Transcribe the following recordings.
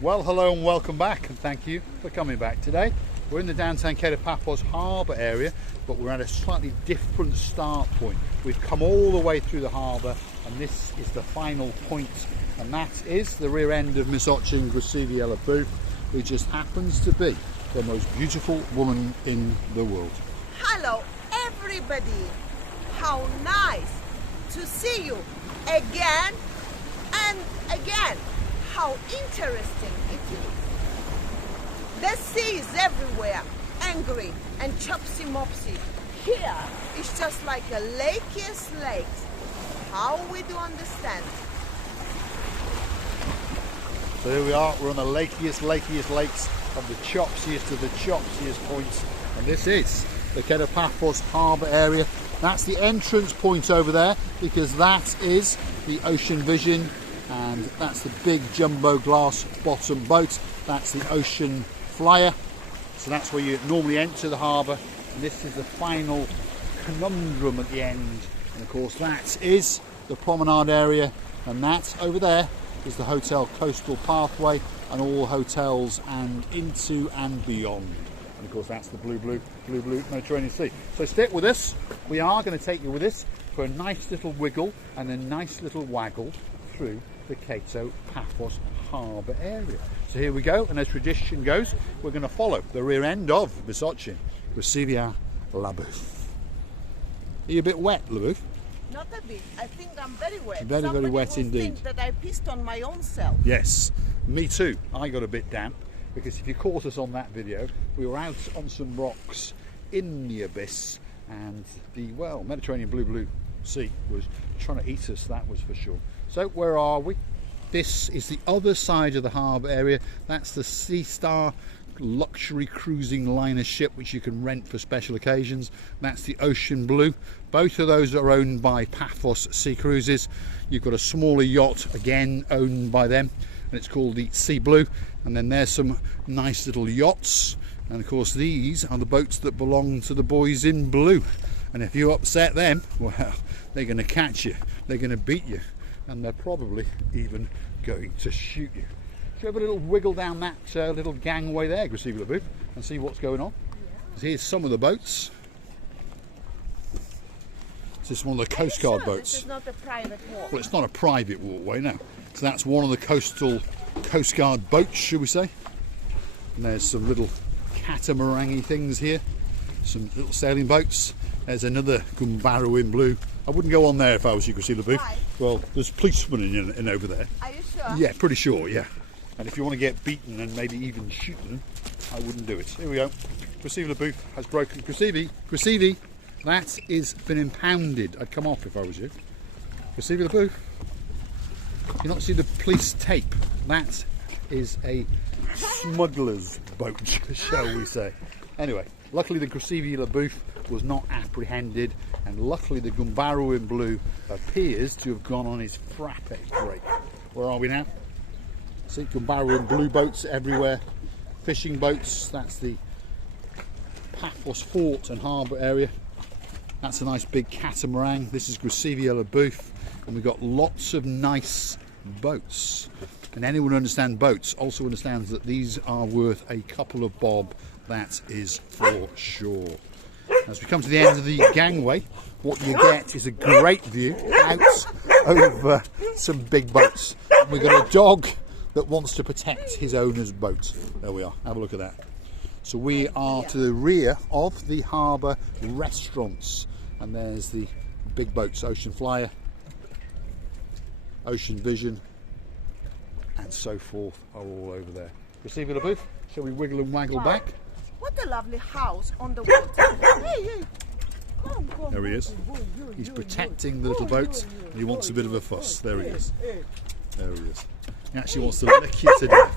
Well, hello and welcome back, and thank you for coming back today. We're in the downtown Paphos harbour area, but we're at a slightly different start point. We've come all the way through the harbour, and this is the final point, and that is the rear end of Miss Ochin Graciliella Booth, who just happens to be the most beautiful woman in the world. Hello everybody, how nice to see you again and again. How interesting it is. The sea is everywhere, angry and chopsy mopsy. Here it's just like a lakiest lakes. How we do understand. So here we are, we're on the lakiest lakes of the chopsiest of the chopsiest points, and this is the Paphos harbour area. That's the entrance point over there, because that is the Ocean Vision, and that's the big jumbo glass bottom boat. That's the Ocean Flyer. So that's where you normally enter the harbour, and this is the final conundrum at the end. And of course that is the promenade area, and that over there is the Hotel Coastal Pathway and all hotels and into and beyond. And of course that's the blue Mediterranean Sea. So stick with us. We are going to take you with us for a nice little wiggle and a nice little waggle through the Paphos harbour area. So here we go, and as tradition goes, we're going to follow the rear end of Miss Ochin Graciliella Booth. Are you a bit wet, Booth? Not a bit. I think I'm very wet. Very wet indeed. Think that I pissed on my own self. Yes, me too. I got a bit damp, because if you caught us on that video, we were out on some rocks in the abyss, and the Mediterranean blue sea was trying to eat us, that was for sure. So where are we? This is the other side of the harbour area. That's the Sea Star luxury cruising liner ship, which you can rent for special occasions. That's the Ocean Blue. Both of those are owned by Paphos Sea Cruises. You've got a smaller yacht, again owned by them, and it's called the Sea Blue. And then there's some nice little yachts, and of course these are the boats that belong to the boys in blue. And if you upset them, well, they're going to catch you, they're going to beat you, and they're probably even going to shoot you. So have a little wiggle down that little gangway there, Graciliella Booth, and see what's going on. Yeah. Here's some of the boats. This is one of the Coast Guard boats. This is not a private walk. Well, it's not a private walkway, no. So that's one of the coastal Coast Guard boats, should we say. And there's some little catamaran-y things here, some little sailing boats. There's another Gumbaru in blue. I wouldn't go on there if I was you, Graciliella Booth. Why? Well, there's policemen in over there. Are you sure? Yeah, pretty sure, yeah. And if you want to get beaten and maybe even shoot them, I wouldn't do it. Here we go. Graciliella Booth has broken. Graciliella, that is been impounded. I'd come off if I was you. Graciliella Booth. You not see the police tape? That is a smuggler's boat, shall we say. Anyway, luckily the Graciliella Booth was not apprehended, and luckily the Gumbaru in blue appears to have gone on his frappe break. Where are we now? See Gumbaru in blue boats everywhere, fishing boats. That's the Paphos Fort and harbour area. That's a nice big catamaran. This is Graciliella Booth, and we've got lots of nice boats. And anyone who understands boats also understands that these are worth a couple of bob, that is for sure. As we come to the end of the gangway, what you get is a great view out over some big boats. We've got a dog that wants to protect his owner's boat. There we are, have a look at that. So we are to the rear of the harbour restaurants, and there's the big boats, Ocean Flyer, Ocean Vision, and so forth are all over there. Graciliella Booth, shall we wiggle and waggle back? What a lovely house on the water. Hey. Come. There he is. He's protecting the little boat, and he wants a bit of a fuss. There he is. There he is. He actually wants to lick you to death.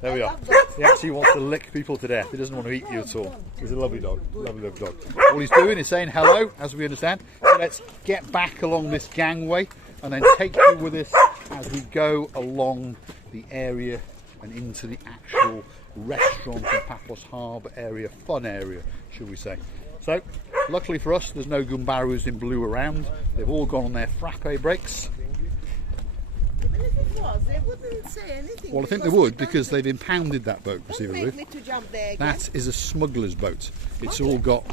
There we are. He actually wants to lick people to death. He doesn't want to eat you at all. He's a lovely dog. Lovely dog. All he's doing is saying hello, as we understand. So let's get back along this gangway and then take you with us as we go along the area and into the actual restaurant and Paphos harbour area, fun area, should we say. So, luckily for us, there's no Gumbarus in blue around. They've all gone on their frappe breaks. it was, they wouldn't say anything. Well, I think they because would we because don't they've impounded that boat, Don't Receiver make Booth. me to jump there again. That is a smuggler's boat. It's all got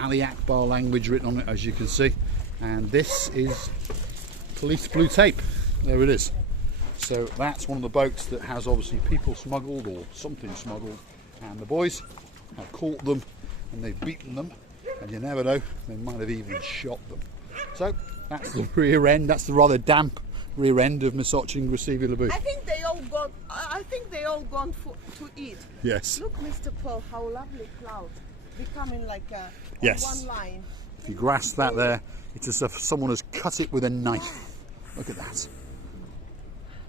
Ali Akbar language written on it, as you can see. And this is police blue tape. There it is. So that's one of the boats that has obviously people smuggled or something smuggled. And the boys have caught them and they've beaten them. And you never know, they might have even shot them. So that's the rear end. That's the rather damp rear end of Misochin Gracevia Labu. I think they all gone to eat. Yes. Look, Mr. Paul, how lovely clouds becoming like a Yes. one line. If you grasp that there, it's as if someone has cut it with a knife. Look at that.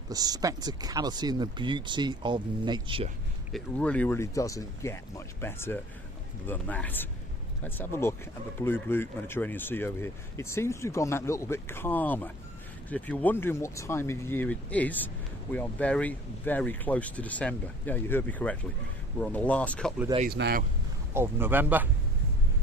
The spectacality and the beauty of nature. It really, really doesn't get much better than that. Let's have a look at the blue Mediterranean Sea over here. It seems to have gone that little bit calmer. Because if you're wondering what time of year it is, we are very, very close to December. Yeah, you heard me correctly. We're on the last couple of days now of November.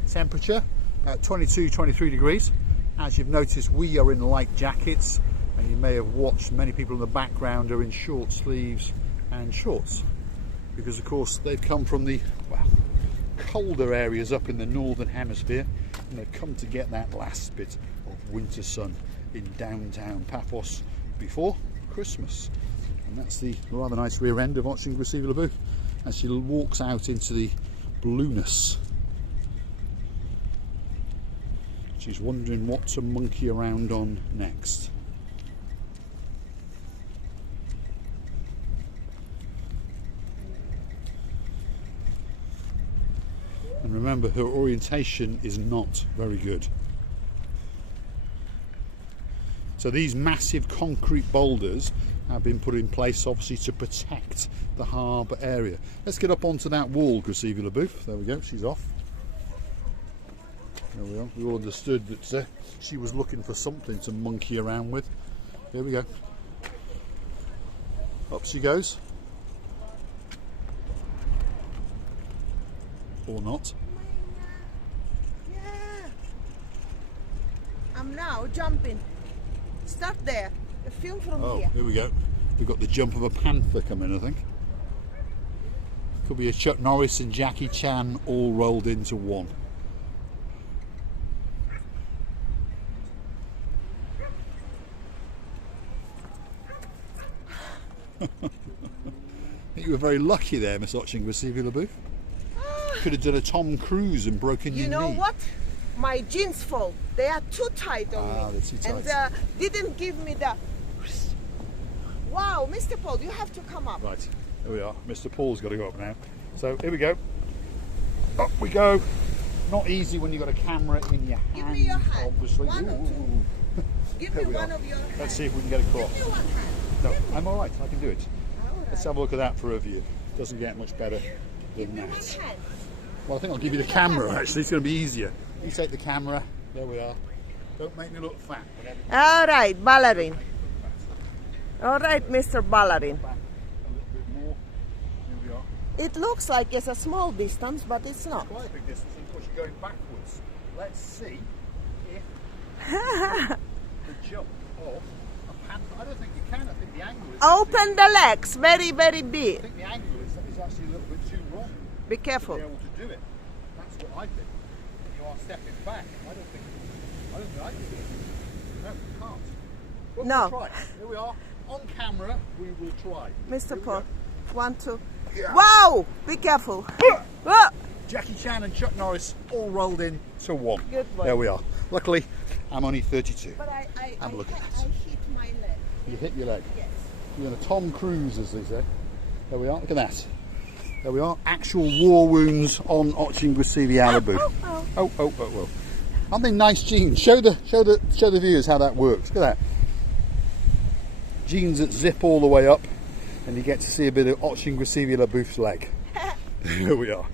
Temperature at 22, 23 degrees. As you've noticed, we are in light jackets, and you may have watched many people in the background are in short sleeves and shorts, because of course they've come from the colder areas up in the northern hemisphere, and they've come to get that last bit of winter sun in downtown Paphos before Christmas. And that's the rather nice rear end of Ochin Gracevia Labu as she walks out into the blueness. She's wondering what to monkey around on next. And remember, her orientation is not very good. So these massive concrete boulders have been put in place obviously to protect the harbour area. Let's get up onto that wall, Gracevia Labu. There we go, she's off. There we are. We all understood that she was looking for something to monkey around with. Here we go. Up she goes. Or not. Yeah. I'm now jumping. Start there. A film from Oh, here. here we go. We've got the jump of a panther coming, I think. Could be a Chuck Norris and Jackie Chan all rolled into one. I think you were very lucky there, Miss Ochin Gracevia Labu. Could have done a Tom Cruise and broken your knee. You know what? My jeans fall. They are too tight on me. They're too tight. And didn't give me the... Wow, Mr. Paul, you have to come up. Right, here we are. Mr. Paul's got to go up now. So here we go. Up we go. Not easy when you've got a camera in your hand. Give me your hand. Obviously. One or two. Give me There we one are. of your hands. Let's see if we can get across. Give me one hand. No, I'm all right. I can do it. All right. Let's have a look at that for a view. Doesn't get much better Give than me one that. hand. Well, I think I'll give you the camera. Actually, it's going to be easier. You take the camera. There we are. Don't make me look fat. All right, ballerine. All right, Mr. Ballerine. Back a little bit more. Here we are. It looks like it's a small distance, but it's not. Quite a big distance. Of course, you're going backwards. Let's see if the jump of a panther. I don't think you can. I think the angle is. Open the legs, very, very I big. think the angle is actually a little bit too wrong Be to careful. be able to do it. That's what I think. You are stepping back. I don't think I can do it. No, you can't. But No. We'll try. Here we are. On camera, we will try. Here Mr. we Paul, go. 1, 2. Yeah. Wow! Be careful. Whoa. Jackie Chan and Chuck Norris all rolled in to one. Good boy. There we are. Luckily, I'm only 32. But I Have a look at that. I hit my leg. You hit your leg. Yes. You're going to Tom Cruise, as they say. There we are. Look at that. There we are. Actual war wounds on Ochin Gracevia Labu. Oh. Aren't they nice jeans? Show the viewers how that works. Look at that. Jeans that zip all the way up, and you get to see a bit of Ochin Gracevia Labu's leg. Here we are.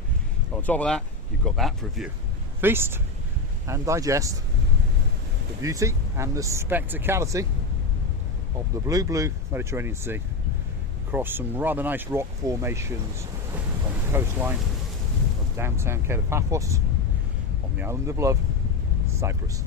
On top of that, you've got that for a view. Feast and digest the beauty and the spectacality of the blue Mediterranean Sea across some rather nice rock formations on the coastline of downtown Paphos on the island of love, Cyprus.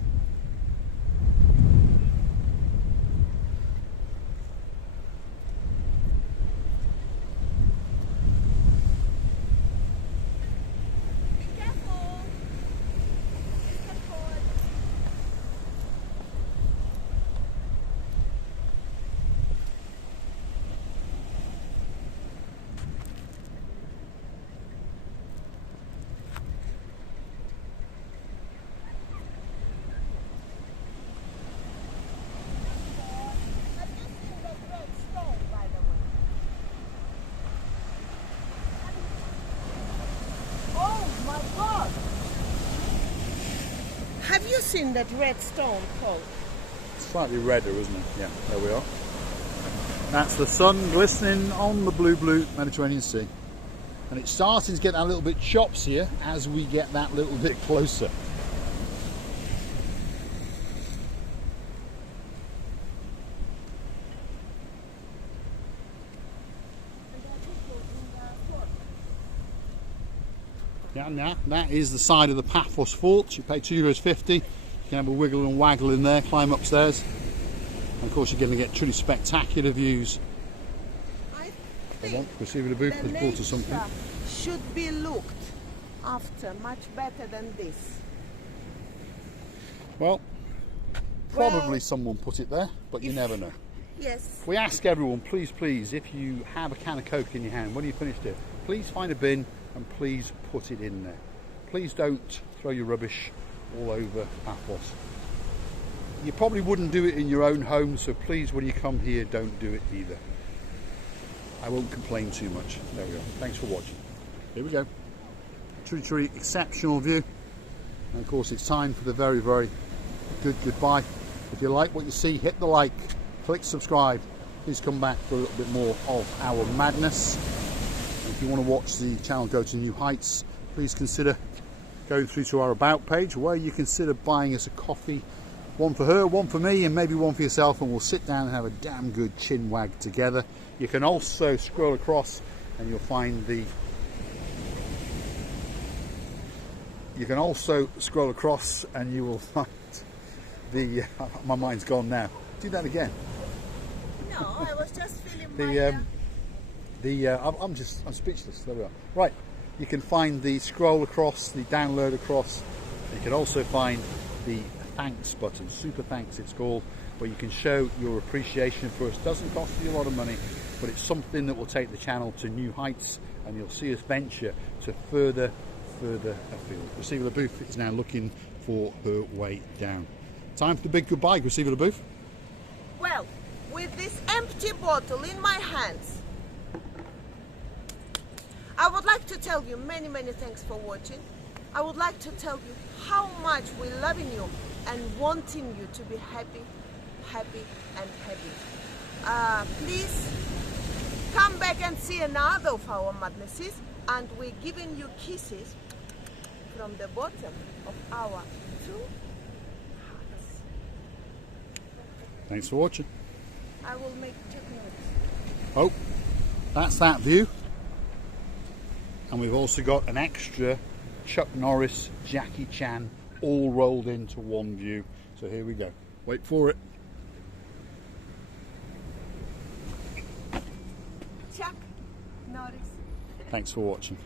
seen that red stone called? Slightly redder, isn't it? Yeah, there we are. That's the sun glistening on the blue Mediterranean Sea. And it's starting to get a little bit chopsier as we get that little bit closer. Yeah, that is the side of the Paphos Fort. You pay €2.50. You can have a wiggle and waggle in there, climb upstairs. And of course you're going to get truly spectacular views. I think Receiver the booth has brought us something. Should be looked after much better than this. Well, probably someone put it there, but you never know. Yes. We ask everyone, please, if you have a can of Coke in your hand, when you finished it, please find a bin and please put it in there. Please don't throw your rubbish all over Paphos. You probably wouldn't do it in your own home, so please, when you come here, don't do it either. I won't complain too much. There we go. Thanks for watching. Here we go. Truly exceptional view. And of course, it's time for the very, very good goodbye. If you like what you see, hit the like, click subscribe. Please come back for a little bit more of our madness. And if you want to watch the channel go to new heights, please consider going through to our About page, where you consider buying us a coffee. One for her, one for me, and maybe one for yourself, and we'll sit down and have a damn good chin wag together. You can also scroll across and you'll find the... You can also scroll across and you will find the... my mind's gone now. Do that again. No, I was just feeling I'm speechless. There we are. Right, you can find the scroll across, the download across. You can also find the thanks button, super thanks it's called, where you can show your appreciation for us. Doesn't cost you a lot of money, but it's something that will take the channel to new heights, and you'll see us venture to further afield. Receiver the booth is now looking for her way down. Time for the big goodbye, Receiver the booth. Well, with this empty bottle in my hands, I would like to tell you many thanks for watching. I would like to tell you how much we're loving you and wanting you to be happy. Please come back and see another of our madnesses, and we're giving you kisses from the bottom of our 2 hearts. Thanks for watching. I will make chocolate. Oh, that's that view. And we've also got an extra Chuck Norris, Jackie Chan, all rolled into one view. So here we go. Wait for it. Chuck Norris. Thanks for watching.